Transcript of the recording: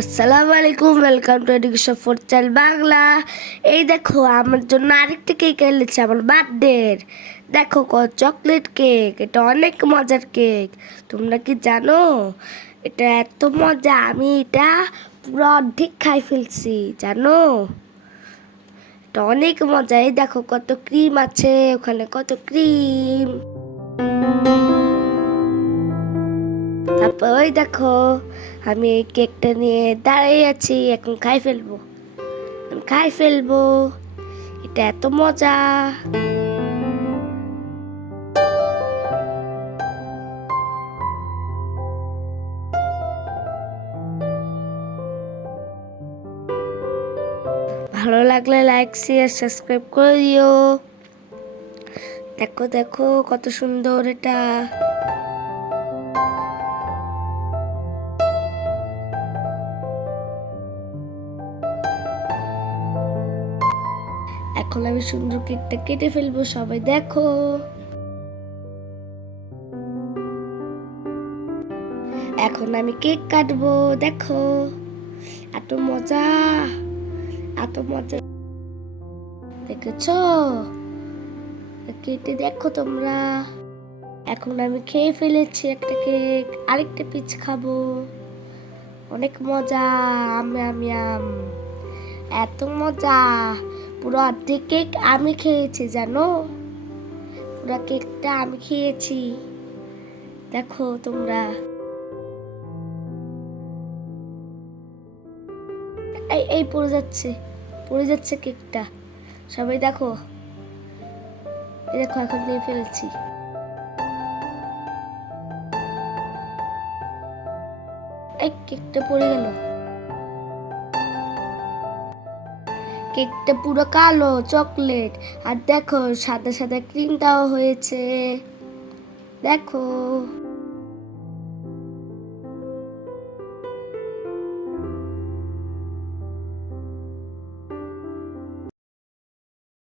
আসসালামু আলাইকুম, welcome to education for child Bangla. এই দেখো আমার জন্য আরেকটা কেক এনেছে আমার বার্থডের। দেখো চকলেট কেক, এটা অনেক মজার কেক। তোমরা কি জানো এটা এত মজা, আমি এটা পুরো অর্ধেক খাই ফেলছি জানো। এটা অনেক মজা। এই দেখো কত ক্রিম আছে, ওখানে কত ক্রিম। তারপর ওই দেখো আমি এই কেকটা নিয়ে দাঁড়িয়ে আছি, এখন খাই ফেলবো। এটা এত মজা। ভালো লাগলে লাইক শেয়ার সাবস্ক্রাইব করে দিও। দেখো দেখো কত সুন্দর এটা। এখন আমি সুন্দর কেকটা কেটে ফেলবো, সবাই দেখো। এখন আমি কেক কাটবো, দেখো এত মজা, এত মজা। দেখেছো? কেটে দেখো তোমরা। এখন আমি খেয়ে ফেলেছি একটা কেক, আরেকটা পিস খাবো। অনেক মজা, আম এত মজা। পুরো অর্ধেক কেক আমি খেয়েছি জানো, পুরো কেকটা আমি খেয়েছি। দেখো তোমরা। এই এই পড়ে যাচ্ছে কেকটা। সবাই দেখো, এই দেখো এখন নিয়ে ফেলেছি। এই কেকটা পড়ে গেল। কেকটা পুরো কালো চকলেট, আর দেখো সাদা সাদা ক্রিম দেওয়া হয়েছে। দেখো।